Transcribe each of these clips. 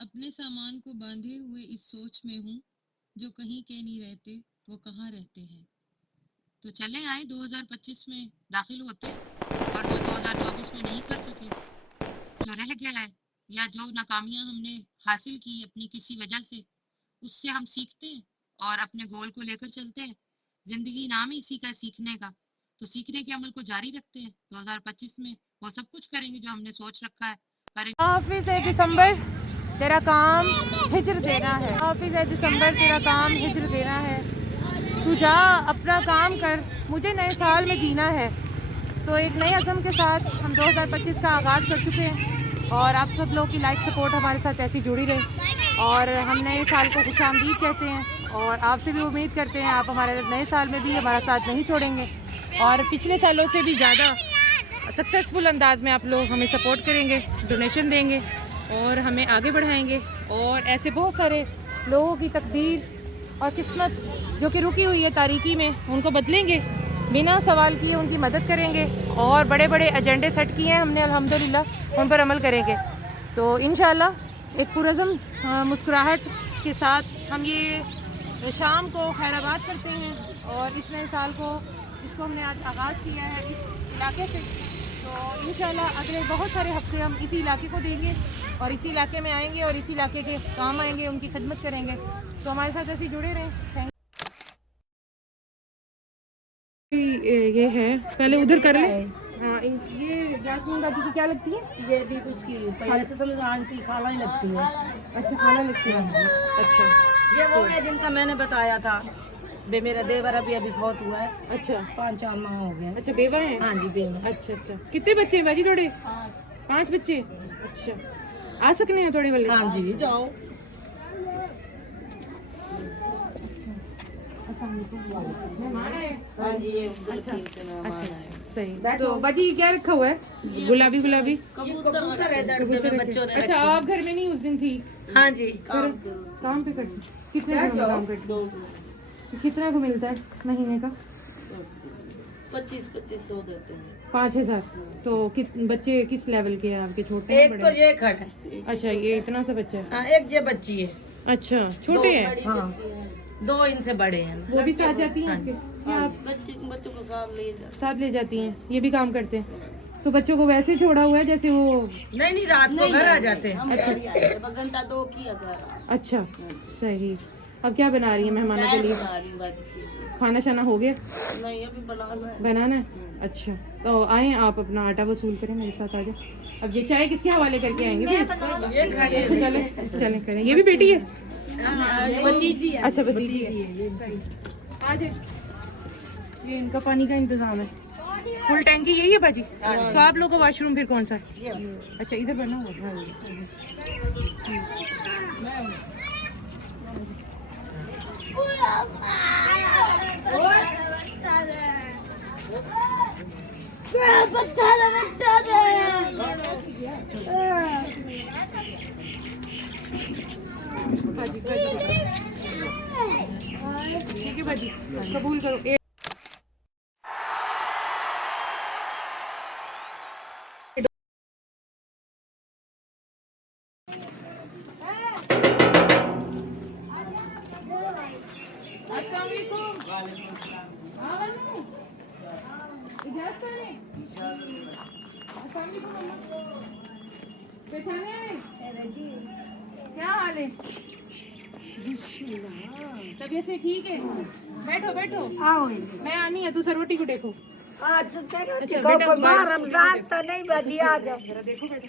अपने सामान को बांधे हुए इस सोच में हूँ, जो कहीं के नहीं रहते वो कहाँ रहते हैं। तो चले आए 2025 में दाखिल होते हैं और जो 2024 में नहीं कर सके, जो रह गया है या जो नाकामियां हमने हासिल की अपनी किसी वजह से, उससे हम सीखते हैं और अपने गोल को लेकर चलते हैं। जिंदगी नाम ही इसी का सीखने का, तो सीखने के अमल को जारी रखते हैं। 2025 में वो सब कुछ करेंगे जो हमने सोच रखा है। पर हाफिज है दिसंबर, तेरा काम हिज्र देना है। हाफिज है दिसंबर, तेरा काम हिज्र देना है। तू जा अपना काम कर, मुझे नए साल में जीना है। तो एक नए अज़म के साथ हम 2025 का आगाज़ कर चुके हैं और आप सब लोग की लाइक सपोर्ट हमारे साथ ऐसी जुड़ी रहे और हम नए साल को खुशामदीद कहते हैं और आपसे भी उम्मीद करते हैं आप हमारे नए साल में भी हमारा साथ नहीं छोड़ेंगे और पिछले सालों से भी ज़्यादा सक्सेसफुल अंदाज में आप लोग हमें सपोर्ट करेंगे, डोनेशन देंगे और हमें आगे बढ़ाएंगे और ऐसे बहुत सारे लोगों की तकदीर और किस्मत जो कि रुकी हुई है तारीकी में, उनको बदलेंगे, बिना सवाल किए उनकी मदद करेंगे और बड़े बड़े एजेंडे सेट किए हैं हमने अल्हम्दुलिल्लाह, उन पर अमल करेंगे। तो इंशाल्लाह एक पुरज़म मुस्कुराहट के साथ हम ये शाम को खैराबाद करते हैं और इस नए साल को जिसको हमने आज आगाज़ किया है इस इलाके से, तो इंशाल्लाह अगले बहुत सारे हफ्ते हम इसी इलाके को देंगे और इसी इलाके में आएंगे और इसी इलाके के काम आएंगे, उनकी खिदमत करेंगे। तो हमारे साथ ऐसे जुड़े रहें। थैंक ये है, पहले उधर कर ले। हाँ, ये जासमीन बाजी की क्या लगती है? ये भी उसकी पहले से समझ आंटी खाला ही लगती है। अच्छा, खाना लगती है। अच्छा, ये वो है जिनका मैंने बताया था, बे मेरा देवर अभी अभी बहुत हुआ है, अच्छा 5-4 माह हो गए। अच्छा, बेवा है। हाँ जी बेवा। अच्छा अच्छा, कितने बच्चे हैं बाजी थोड़े? 5 बच्चे। अच्छा, आ सकने हैं थोड़े वाले? हाँ जी जाओ। हाँ जी ये अच्छा सही। तो बाजी क्या रखा हुआ है? गुलाबी गुलाबी कबूतर है दर्द में बच्चों ने। अच्छा, आप घर में नहीं उस दिन थी? हाँ जी काम पे करती? कितने घरों में काम करती? कितना को मिलता है महीने का? 2500 देते हैं। 5,000। तो बच्चे किस लेवल के हैं आपके? छोटे हैं एक बड़े? तो ये खड़ा है। अच्छा, ये इतना सा बच्चा है। हाँ, एक ये बच्ची है। अच्छा, छोटे हैं। हाँ 2 इनसे बड़े हैं। वो भी साथ जाती हैं आपके? या आप बच्चों को साथ साथ ले जाती हैं? ये भी काम करते हैं? तो बच्चों को वैसे छोड़ा हुआ है जैसे वो? नहीं रात को घर आ जाते हैं। घंटा 2 की अच्छा सही। अब क्या बना रही है मेहमानों के लिए? खाना शाना हो गया? नहीं अभी बनाना है। अच्छा, तो आए आप अपना आटा वसूल करें, मेरे साथ आ जाए। अब ये चाय किसके हवाले करके आएंगे फिर? अच्छा चले चले करें। ये भी बेटी है? भतीजी है। अच्छा भतीजी है। आ जाए। ये इनका पानी का इंतजाम है, फुल टैंकी यही है बाजी? तो आप लोगों का वॉशरूम फिर कौन सा है? अच्छा, इधर बना हुआ है। ठीक है बाजी, कबूल करो। पहचाने क्या हाल है? तबीयत से ठीक है? बैठो बैठो। मैं आनी है, तू सरोटी को देखो। अच्छा बेटा, रमजान तो नहीं बजी, आ जाओ। जरा देखो बेटा,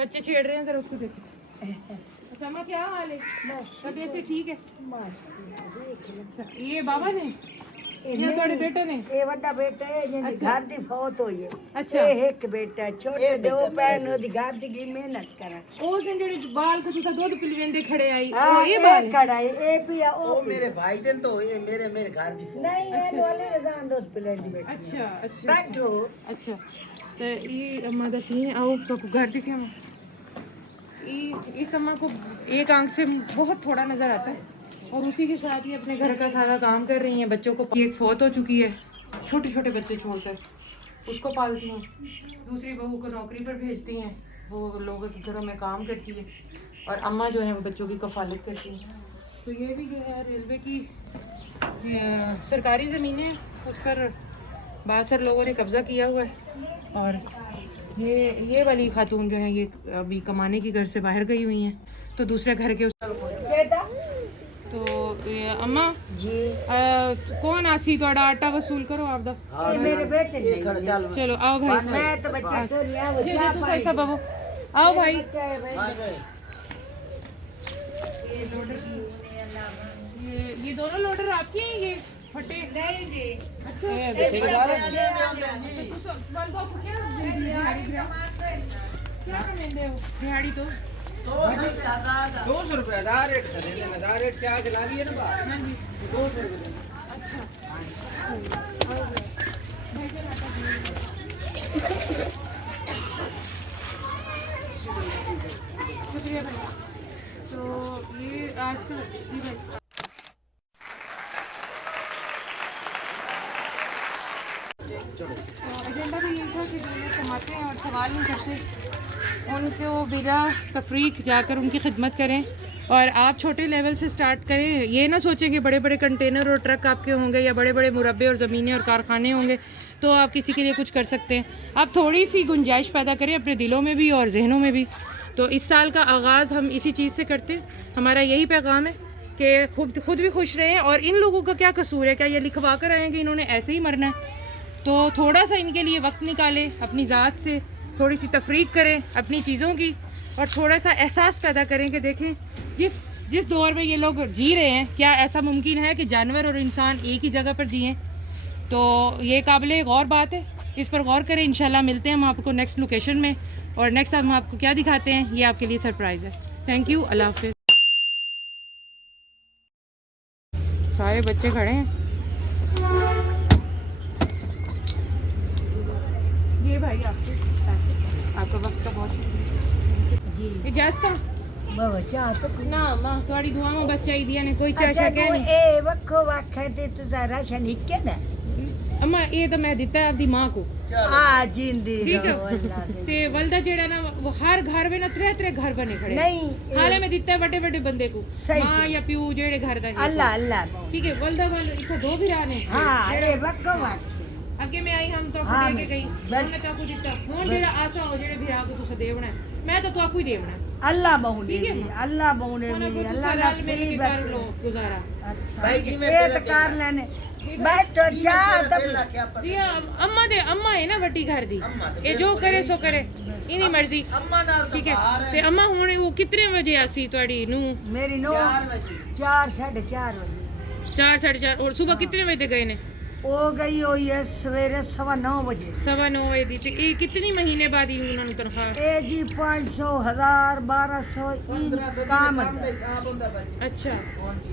बच्चे छेड़ रहे हैं, जरा उसको देखो। अच्छा अम्मा क्या हाल है? तबीयत से ठीक है? अच्छा, ये बाबा ने या थोड़े बेटे ने? ਇਹ ਵੱਡਾ ਬੇਟਾ ਹੈ ਜਿਹਦੀ ਘਰ ਦੀ ਫੌਤ ਹੋਈ ਹੈ। अच्छा, ਇਹ ਇੱਕ ਬੇਟਾ ਹੈ, ਛੋਟੇ ਦੋ ਭੈਣ ਉਹਦੀ ਘਰ ਦੀ ਕੀ ਮਿਹਨਤ ਕਰਾਂ। उस दिन जेडे बाल को तुसा दूध पिलवेंदे खड़े आई, ਹਾਂ ओ ये ਇਹ बाल है? ਖੜਾ ਹੈ, ਇਹ ਵੀ ਆ ਉਹ ਵੀ। मेरे भाई दिन तो ये मेरे घर की फोटो। ਨਹੀਂ ਇਹ ਵਾਲੀ ਰਜ਼ਾਨ ਦੁੱਧ ਪਿਲਾਉਂਦੀ ਬੇਟੀ। अच्छा अच्छा बैठो। अच्छा। तो ये अम्मा दसी आओ तो घर दिखे इस अम्मा को एक आंख से बहुत थोड़ा नजर आता है और उसी के साथ ही अपने घर का सारा काम कर रही हैं। बच्चों को एक फौत हो चुकी है, छोटे छोटे बच्चे छोड़कर उसको पालती हैं। दूसरी बहू को नौकरी पर भेजती हैं, वो लोगों के घरों में काम करती है और अम्मा जो है वो बच्चों की कफ़ालत करती हैं। तो ये भी जो है रेलवे की सरकारी ज़मीनें हैं, उस पर बासर लोगों ने कब्ज़ा किया हुआ है। और ये वाली खातून जो है ये अभी कमाने की घर से बाहर गई हुई हैं, तो दूसरे घर के तो अम्मा जी कौन आसी थोड़ा आटा वसूल करो आप दा ये मेरे बेटे ने चलो आओ भाई मैं तो बच्चा तो नहीं आ वो जी, क्या जी, पाई सब बाबू आओ भाई ये दोनों लोडर आपके हैं ये फटे नहीं जी क्या कमेंदे हो दिहाड़ी तो 200 रुपये आधार रेट कर देंगे, आधार रेट क्या चला रही है ना बात। हाँ जी 200 रुपये। शुक्रिया भाई। तो ये आज का जी भाई तो एजेंडा भी यही था कि जो लोग कमाते हैं और सवाल नहीं करते उनको बिला तफरीक जाकर उनकी खिदमत करें। और आप छोटे लेवल से स्टार्ट करें, ये ना सोचें कि बड़े बड़े कंटेनर और ट्रक आपके होंगे या बड़े बड़े मुरब्बे और ज़मीनें और कारखाने होंगे तो आप किसी के लिए कुछ कर सकते हैं। आप थोड़ी सी गुंजाइश पैदा करें अपने दिलों में भी और जहनों में भी। तो इस साल का आगाज़ हम इसी चीज़ से करते हैं। हमारा यही पैगाम है कि खुद भी खुश रहें। और इन लोगों का क्या कसूर है, क्या ये लिखवा कर आए कि इन्होंने ऐसे ही मरना है? तो थोड़ा सा इनके लिए वक्त निकालें, अपनी ज़ात से थोड़ी सी तफरीक करें अपनी चीज़ों की, और थोड़ा सा एहसास पैदा करें कि देखें जिस दौर में ये लोग जी रहे हैं क्या ऐसा मुमकिन है कि जानवर और इंसान एक ही जगह पर जिएं। तो ये काबिल गौर बात है, इस पर गौर करें। इंशाल्लाह मिलते हैं हम आपको नेक्स्ट लोकेशन में, और नेक्स्ट हम आपको क्या दिखाते हैं ये आपके लिए सरप्राइज़ है। थैंक यू, अल्लाह हाफिज़। सारे बच्चे खड़े हैं। ये भाई आपका वक्त का बहुत शुक्रिया जी इजाजत बाबा चाह तो ना मां थोड़ी दुआओं बस चाहिए ने कोई चाह अच्छा क्या वो नहीं। ए वक्खो वक्खे ते तुझा राशन हिक्के ना अम्मा ये तो मैं दिता है अपनी मां को, आ जिंदी ठीक है। रहो अल्लाह दे। ते वल्दा जेड़ा ना वो हर घर में ना त्रे घर बने खड़े नहीं हाले में दिता है बड़े बड़े बंदे को, सही मां थी। या प्यू जेड़े घर दा अल्लाह अल्लाह ठीक है। वल्दा वाल इको दो भी ने हाँ ए वक्खो वक्खे अगे मैं आई हम तो हाँ, दे के गई बस। हमने तो कुछ दिता हुन जेड़ा आसा हो जेड़े भिरा को तुसे देवना है, मैं तो आपको ही देवना है। अल्लाह बहुने ठीक है भी मां। अल्लाह बहुने खाना भी को अल्लाह तुसा रल मिल के नसीब कर लो बचे गुजारा। अच्छा भाई जी, मैं ये तेरा तो कर लेने बैठो चाह तब क्या पता। जी अम्मा है ना वड्डी घर दी, अम्मा तो ये जो करे सो करे इनी मर्जी, अम्मा नाल तो ठीक है। बाहर ते अम्मा हुन वो कितने बजे आसी ਤੁਹਾਡੀ ਨੂੰ? मेरी नो 4 बजे 4 4:30 बजे 4 साढ़े 4 और सुबह कितने बजे गए ने? हो गई हुई है सवेरे 9:15 बजे 9:15 बजे दी। ते ये कितनी महीने बाद ही उन्होंने तनख्वाह? ए जी 500 1000 1200 इन काम है। हिसाब होता भाई। अच्छा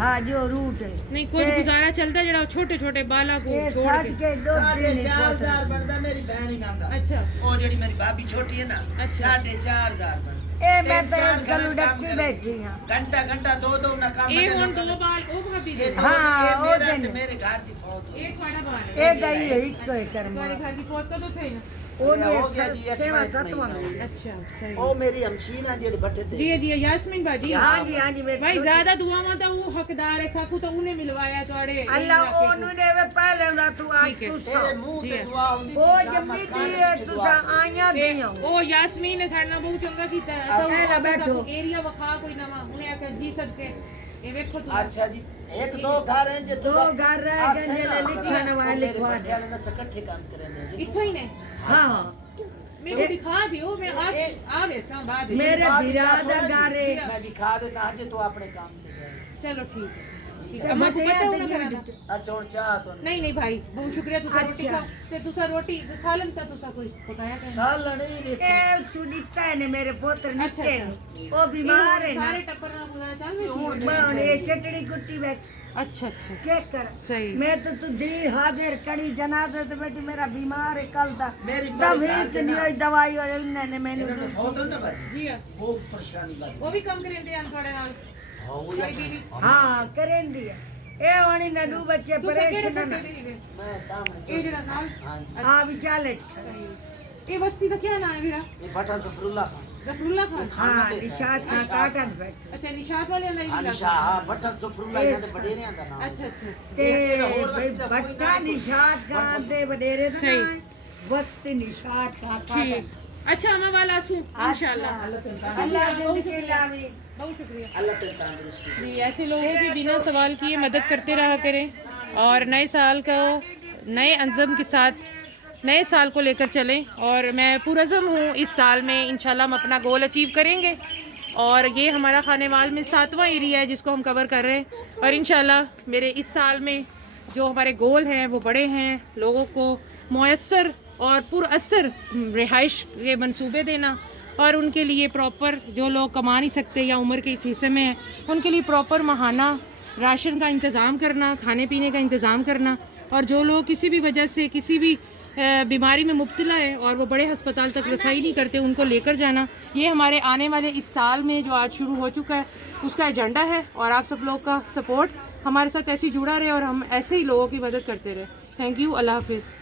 हाँ जो रूट है नहीं कुछ गुजारा चलता जड़ा छोटे छोटे बाला को ये छोड़ साठ के। के दो दिन 4,500 बनता मेरी बहन ही नांदा। अच्छा ओ जेड़ी मेरी भाभी छोटी है ना अच्छा। 4,500 बन। ए मैं तो इस गलू डक्की बैठी हूं घंटा दो ना काम ये करने हुन का। दो बाल ओ भाभी दे ये हाँ, ये वो मेरा दिन। ते मेरे घर दी फौत हो। ये थोड़ा बाल है। ए दई है इको कर तुम्हारे घर की फोत कदों थे ना? ओ ये हो गया जी, ने एक 6वां महीना 7वां महीना। अच्छा सही। ओ मेरी हमशीन है जेड़ी बट्टे थे। जी यास्मीन बाजी हाँ जी मेरी भाई छोटी- ज्यादा दुआवां तो वो हकदार है, साकू तो उन्हें मिलवाया तोड़े अल्लाह ओनु देवे पहले ना तू आज ठीक है। तू तेरे सो मुंह जी ते है। दुआ हुंदी। ओ जम्मी दी है तू सा आया दियो ओ यास्मीन ने साडे नाल बहुत चंगा कीता है। अब पहला बैठो। एरिया वखा कोई नवा उन्हें आके जी सदके ये देखो तुम। अच्छा जी एक दो घर हैं जो दो घर रह गए जेले लिखण वाले लिखवा दे ना इकट्ठे काम करेंगे जी। इथों ही ने हाँ मेरे को दिखा दियो मैं आज आ वैसा बाद में। मेरे बिरादा गारे मैं भी खा दे साजे तो अपने काम पे गए। चलो ठीक है ठीक है। अम्मा को पता होना कराना। अच्छा और चाह तो नहीं भाई बहुत शुक्रिया तुसा रोटी अच्छा। खा ते तुसा रोटी सालन ता तुसा कोई पकाया कर। साल नहीं देख ए तू दिखता है ने मेरे पुत्र अच्छा, निके अच्छा। ओ बीमार है ना सारे टप्पर ना गुजारा चल वे। मैं ये चटड़ी कुट्टी बैठ अच्छा अच्छा क्या कर सही। मैं तो तू दी हाजिर कड़ी जनाजा तो बेटी मेरा बीमार है कल दा मेरी तब एक नहीं होई दवाई और उन्होंने मैंने इन्होंने बहुत ना भाई जी हां बहुत परेशानी लगी। वो भी कम करेंदे हैं थोड़े नाल हाँ वो थोड़ी बीवी हाँ करें दिया ए वाणी न दू बच्चे तू केड़े परेशान पत्ते ना दे दे मैं सामने ये जरा नाल हाँ जी। हाँ विचाले सही। ये बस्ती का क्या नाम है मेरा? ये भट्टा सफरुल्लाह खान। जफरुल्ला खान। हाँ निशात खां काटन फैक्ट्री अच्छा निशात वाले अंदर ही निशा हाँ भट्टा जफरुल्ला ਇਹਨਾਂ ਦੇ ਵਡੇਰਿਆਂ ਦਾ ਨਾਮ अच्छा अच्छा ते भई भट्टा निशात खां दे वडेरे दा सही। नाम वस्ती निशात खां काटन ठीक अच्छा अम्मा वाला सू इंशाल्लाह। अल्लाह जिंदगी लावी बहुत शुक्रिया अल्लाह ते तंदुरुस्ती जी। ऐसे लोगों की बिना सवाल किए मदद करते रहा करें और नए साल को नए अंज़म के साथ नए साल को लेकर चलें। और मैं पुरज़म हूँ इस साल में इंशाल्लाह हम अपना गोल अचीव करेंगे। और ये हमारा खानेवाल में 7वां एरिया है जिसको हम कवर कर रहे हैं। और इंशाल्लाह मेरे इस साल में जो हमारे गोल हैं वो बड़े हैं, लोगों को मुयस्सर और पुरअसर रिहाइश के मंसूबे देना और उनके लिए प्रॉपर जो लोग कमा नहीं सकते या उम्र के इस हिस्से में हैं उनके लिए प्रॉपर माहाना राशन का इंतज़ाम करना, खाने पीने का इंतज़ाम करना। और जो लोग किसी भी वजह से किसी भी बीमारी में मुब्तला है और वो बड़े हस्पताल तक रसाई नहीं करते उनको लेकर जाना, ये हमारे आने वाले इस साल में जो आज शुरू हो चुका है उसका एजेंडा है। और आप सब लोग का सपोर्ट हमारे साथ ऐसे ही जुड़ा रहे और हम ऐसे ही लोगों की मदद करते रहे। Thank you. अल्लाह हाफिज़।